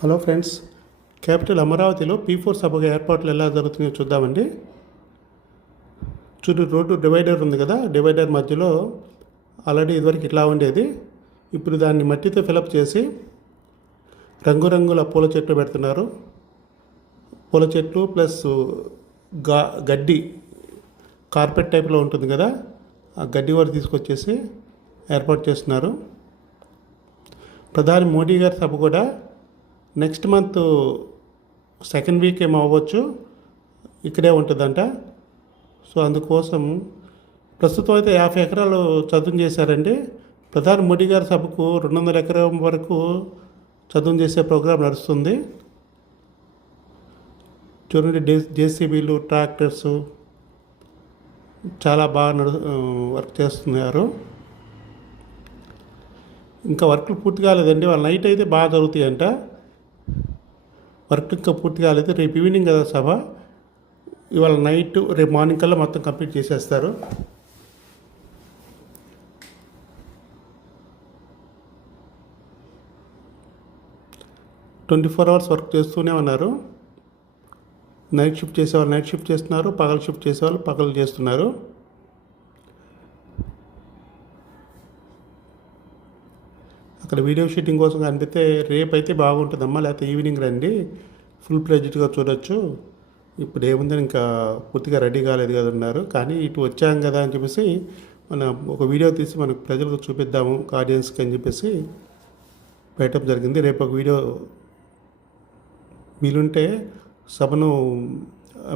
Hello friends capital అమరావతిలో P four సభగా ఏర్పాట్లు ఎలా జరుగుతున్నాయో చూద్దామండి. చుట్టూ రోడ్డు డివైడర్ ఉంది కదా డివైడర్ మధ్యలో ఆల్రెడీ ఇదివరకు ఇట్లా ఉండేది. ఇప్పుడు దాన్ని మట్టితో ఫిలప్ చేసి రంగురంగుల పూల చెట్లు పెడుతున్నారు. పూల చెట్లు ప్లస్గా గడ్డి కార్పెట్ టైప్లో ఉంటుంది కదా ఆ గడ్డి వారు తీసుకొచ్చేసి ఏర్పాటు చేస్తున్నారు. ప్రధాని మోడీ గారి సభ కూడా నెక్స్ట్ మంత్ సెకండ్ వీక్ ఏమో అవ్వచ్చు. ఇక్కడే ఉంటుందంట. సో అందుకోసం ప్రస్తుతం అయితే యాభై ఎకరాలు చదువు చేశారండి. ప్రధాని మోడీ గారి సభకు రెండు వందల ఎకరం వరకు చదువు చేసే ప్రోగ్రాం నడుస్తుంది. చూడండి డే జేసీబీలు ట్రాక్టర్స్ చాలా బాగా నడు వర్క్ చేస్తున్నారు. ఇంకా వర్క్లు పూర్తి కాలేదండి. వాళ్ళ నైట్ అయితే బాగా జరుగుతాయంట. వర్క్ ఇంకా పూర్తి కాలేదు. రేపు ఈవినింగ్ కదా సభ. ఇవాళ నైట్ రేపు మార్నింగ్ కల్లా మొత్తం కంప్లీట్ చేసేస్తారు. ట్వంటీ ఫోర్ అవర్స్ వర్క్ చేస్తూనే ఉన్నారు. నైట్ షిఫ్ట్ చేసేవాళ్ళు నైట్ షిఫ్ట్ చేస్తున్నారు. పగలు షిఫ్ట్ చేసేవాళ్ళు పగలు చేస్తున్నారు. అక్కడ వీడియో షూటింగ్ కోసం కనిపిస్తే రేపు అయితే బాగుంటుందమ్మా లేకపోతే ఈవినింగ్ రండి. ఫుల్ ప్రెజెంట్గా చూడొచ్చు. ఇప్పుడు ఏముందని ఇంకా పూర్తిగా రెడీ కాలేదు కదా ఉన్నారు కానీ ఇటు వచ్చాం కదా అని చెప్పేసి మన ఒక వీడియో తీసి మనకు ప్రజలకు చూపిద్దాము ఆడియన్స్కి అని చెప్పేసి పెట్టడం జరిగింది. రేపు ఒక వీడియో వీలుంటే సభను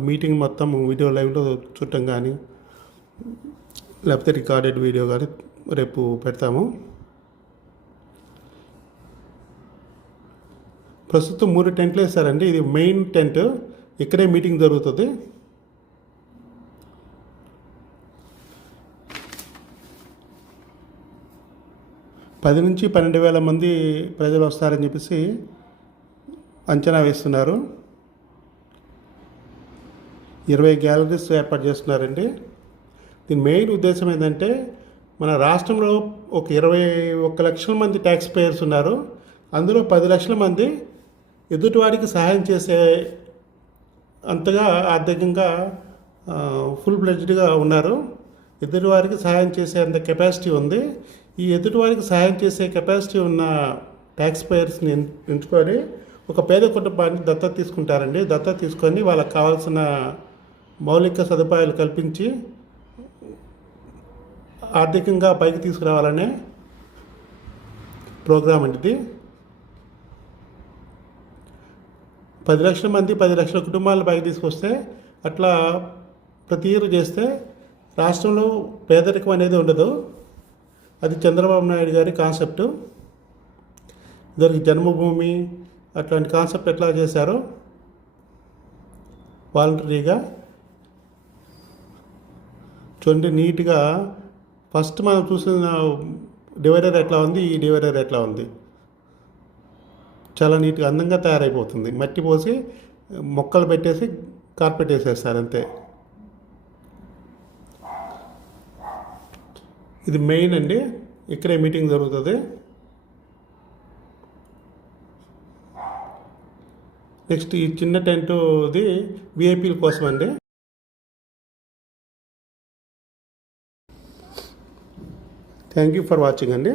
మీటింగ్ మొత్తం వీడియో లైవ్లో చూడటం కానీ లేకపోతే రికార్డెడ్ వీడియో కానీ రేపు పెడతాము. ప్రస్తుతం మూడు టెంట్లు వేస్తారండి ఇది మెయిన్ టెంట్. ఇక్కడే మీటింగ్ జరుగుతుంది. పది నుంచి పన్నెండు వేల మంది ప్రజలు వస్తారని చెప్పేసి అంచనా వేస్తున్నారు. ఇరవై గ్యాలరీస్ ఏర్పాటు చేస్తున్నారండి. దీని మెయిన్ ఉద్దేశం ఏంటంటే మన రాష్ట్రంలో ఒక ఇరవై ఒక లక్షల మంది ట్యాక్స్ పేయర్స్ ఉన్నారు. అందులో పది లక్షల మంది ఎదుటివారికి సహాయం చేసే అంతగా ఆర్థికంగా ఫుల్ బ్లెడ్జ్డ్గా ఉన్నారు. ఎదుటివారికి సహాయం చేసే అంత కెపాసిటీ ఉంది. ఈ ఎదుటివారికి సహాయం చేసే కెపాసిటీ ఉన్న ట్యాక్స్ పేయర్స్ని ఎంచుకొని ఒక పేద కుటుంబాన్ని దత్తత తీసుకుంటారండి. దత్తత తీసుకొని వాళ్ళకి కావాల్సిన మౌలిక సదుపాయాలు కల్పించి ఆర్థికంగా పైకి తీసుకురావాలనే ప్రోగ్రాం అండి ఇది పది లక్షల మంది పది లక్షల కుటుంబాలను పైకి తీసుకొస్తే అట్లా ప్రతి ఇయర్ చేస్తే రాష్ట్రంలో పేదరికం అనేది ఉండదు. అది చంద్రబాబు నాయుడు గారి కాన్సెప్ట్. దానికి జన్మభూమి అట్లాంటి కాన్సెప్ట్ ఎట్లా చేశారో వాలంటరీగా చూడండి నీట్గా ఫస్ట్ మనం చూసిన డివైడర్ ఎట్లా ఉంది ఈ డివైడర్ ఎట్లా ఉంది? చాలా నీట్గా అందంగా తయారైపోతుంది. మట్టి పోసి మొక్కలు పెట్టేసి కార్పెట్ వేసేస్తారు అంతే. ఇది మెయిన్ అండి. ఇక్కడే మీటింగ్ జరుగుతుంది. నెక్స్ట్ ఈ చిన్న టెంటుది విఐపీల కోసం అండి. థ్యాంక్ యూ ఫర్ వాచింగ్ అండి.